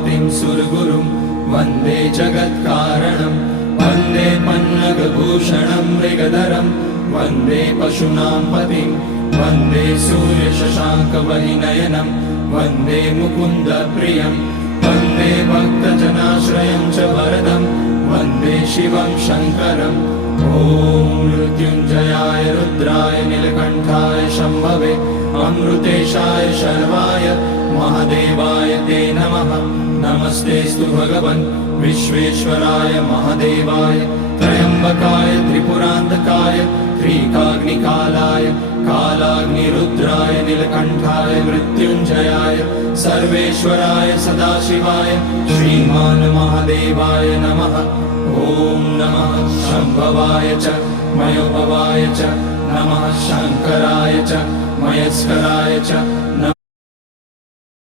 पतिं सुरगुरुं वन्दे जगत्कारणं वन्दे पन्नगभूषणं मृगधरं वन्दे पशूनां पतिं वन्दे सूर्यशशाङ्कवहिनयनं वन्दे मुकुन्दप्रियं वन्दे भक्तजनाश्रयं च वरदं वन्दे शिवं शङ्करम् ॐ मृत्युञ्जयाय रुद्राय नीलकण्ठाय शम्भवे अमृतेशाय शर्वाय महादेवाय ते नमः। नमस्तेऽस्तु भगवन् विश्वेश्वराय महादेवाय त्र्यम्बकाय त्रिपुरान्तकाय त्रिकाग्निकालाय कालाग्निरुद्राय नीलकण्ठाय मृत्युञ्जयाय सर्वेश्वराय सदाशिवाय श्रीमान् महादेवाय नमः। ॐ नमः शम्भवाय च मयोभवाय च नमः शङ्कराय च मयस्कराय च